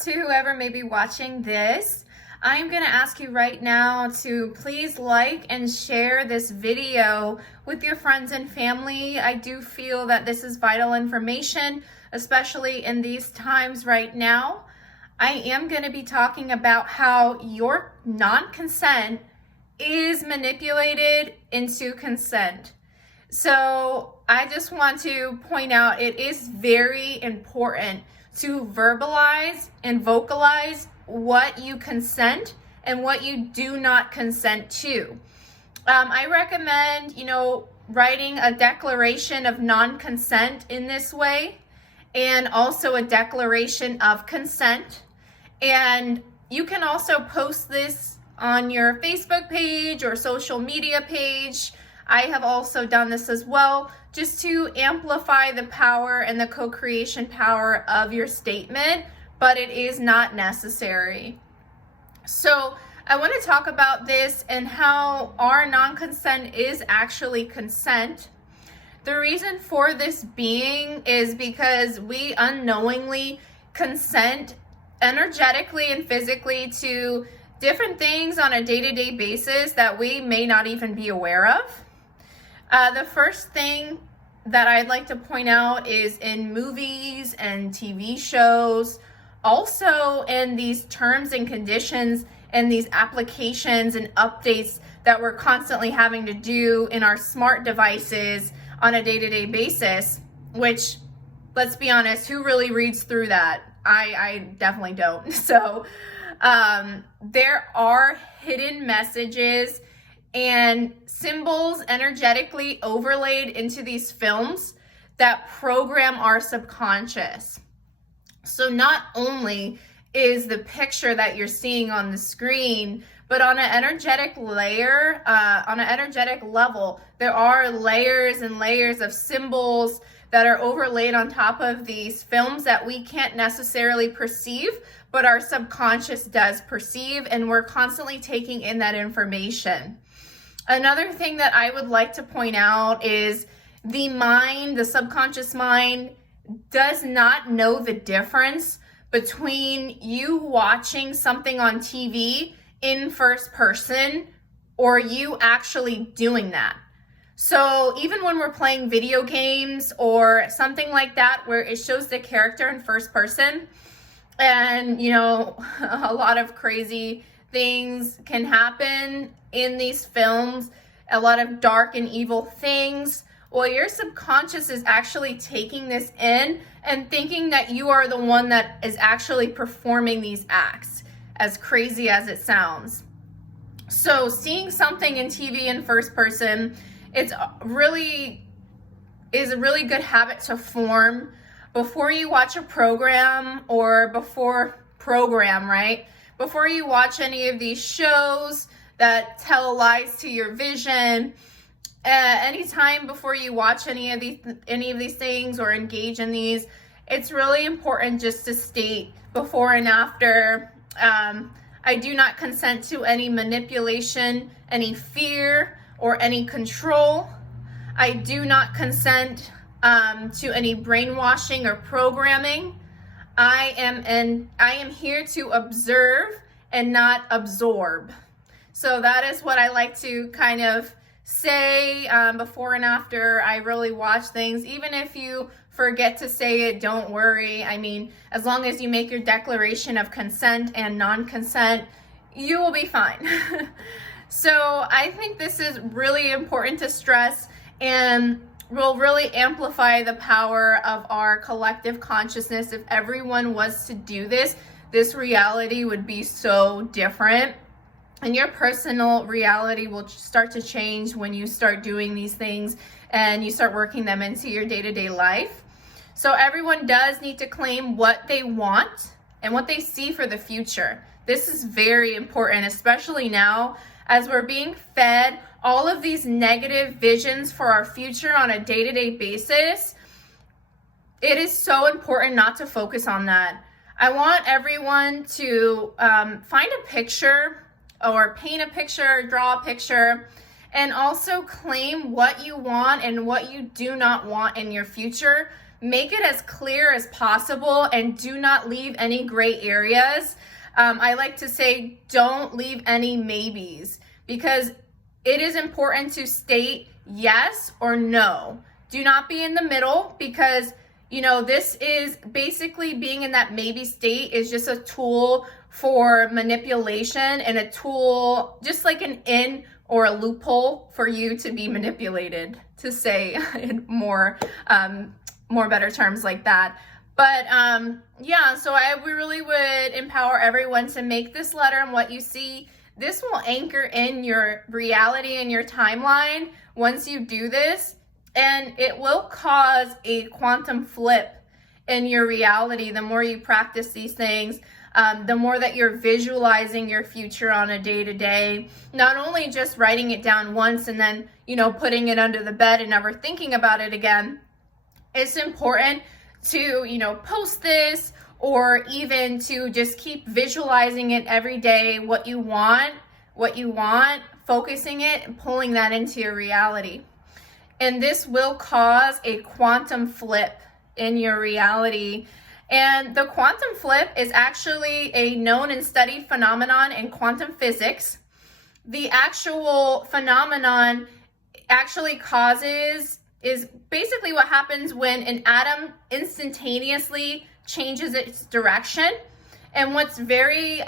to whoever may be watching this. I'm going to ask you right now to please like and share this video with your friends and family. I do feel that this is vital information, especially in these times right now. I am going to be talking about how your non-consent is manipulated into consent. So I just want to point out it is very important to verbalize and vocalize what you consent and what you do not consent to. I recommend, writing a declaration of non-consent in this way, and also a declaration of consent. And you can also post this on your Facebook page or social media page. I have also done this as well, just to amplify the power and the co-creation power of your statement, but it is not necessary. So I want to talk about this and how our non-consent is actually consent. The reason for this being is because we unknowingly consent energetically and physically to different things on a day-to-day basis that we may not even be aware of. The first thing that I'd like to point out is in movies and TV shows, also in these terms and conditions and these applications and updates that we're constantly having to do in our smart devices on a day-to-day basis, which, let's be honest, who really reads through that? I definitely don't. So there are hidden messages and symbols energetically overlaid into these films that program our subconscious. So not only is the picture that you're seeing on the screen, but on an energetic layer, on an energetic level, there are layers and layers of symbols that are overlaid on top of these films that we can't necessarily perceive, but our subconscious does perceive, and we're constantly taking in that information. Another thing that I would like to point out is the mind, the subconscious mind, does not know the difference between you watching something on TV in first person or you actually doing that. So even when we're playing video games or something like that where it shows the character in first person, and a lot of crazy things can happen in these films, a lot of dark and evil things. Well, your subconscious is actually taking this in and thinking that you are the one that is actually performing these acts, as crazy as it sounds. So seeing something in TV in first person, is a really good habit to form before you watch a program or before you watch any of these shows that tell lies to your vision. Anytime before you watch any of these things or engage in these, it's really important just to state before and after, I do not consent to any manipulation, any fear, or any control. I do not consent to any brainwashing or programming. I am here to observe and not absorb. So that is what I like to kind of say before and after I really watch things. Even if you forget to say it, don't worry. I mean, as long as you make your declaration of consent and non-consent, you will be fine. So I think this is really important to stress and will really amplify the power of our collective consciousness. If everyone was to do this, this reality would be so different. And your personal reality will start to change when you start doing these things and you start working them into your day-to-day life. So everyone does need to claim what they want and what they see for the future. This is very important, especially now as we're being fed all of these negative visions for our future on a day-to-day basis. It is so important not to focus on that. I want everyone to find a picture or paint a picture, draw a picture, and also claim what you want and what you do not want in your future make it as clear as possible and do not leave any gray areas. I like to say, don't leave any maybes, because it is important to state yes or no. Do not be in the middle, because this is basically being in that maybe state is just a tool for manipulation, and a tool, just like an in or a loophole for you to be manipulated, to say in more better terms like that. But yeah, so I really would empower everyone to make this letter, and what you see, this will anchor in your reality and your timeline once you do this, and it will cause a quantum flip in your reality. The more you practice these things, the more that you're visualizing your future on a day-to-day, not only just writing it down once and then, putting it under the bed and never thinking about it again. It's important to, post this, or even to just keep visualizing it every day, what you want, focusing it and pulling that into your reality. And this will cause a quantum flip in your reality. And the quantum flip is actually a known and studied phenomenon in quantum physics. The actual phenomenon actually is basically what happens when an atom instantaneously changes its direction. And what's very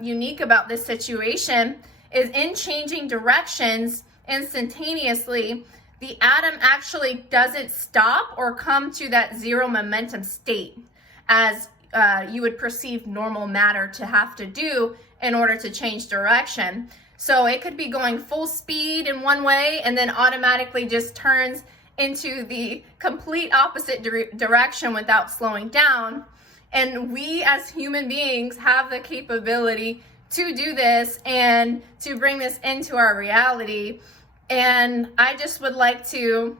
unique about this situation is, in changing directions instantaneously, the atom actually doesn't stop or come to that zero momentum state, as you would perceive normal matter to have to do in order to change direction. So it could be going full speed in one way and then automatically just turns into the complete opposite direction without slowing down. And we as human beings have the capability to do this and to bring this into our reality. And I just would like to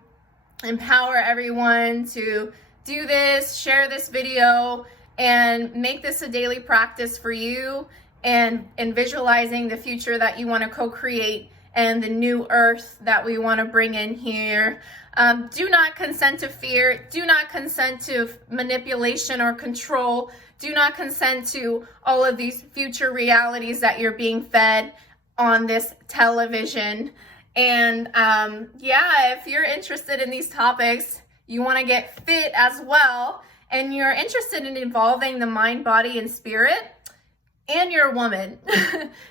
empower everyone to do this, share this video, and make this a daily practice for you, and visualizing the future that you want to co-create and the new earth that we want to bring in here. Do not consent to fear. Do not consent to manipulation or control. Do not consent to all of these future realities that you're being fed on this television. And yeah, if you're interested in these topics, you want to get fit as well, and you're interested in evolving the mind, body, and spirit, and you're a woman,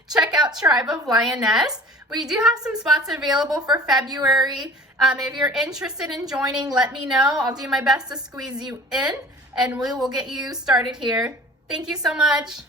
check out Tribe of Lioness. We do have some spots available for February. If you're interested in joining, let me know. I'll do my best to squeeze you in, and we will get you started here. Thank you so much.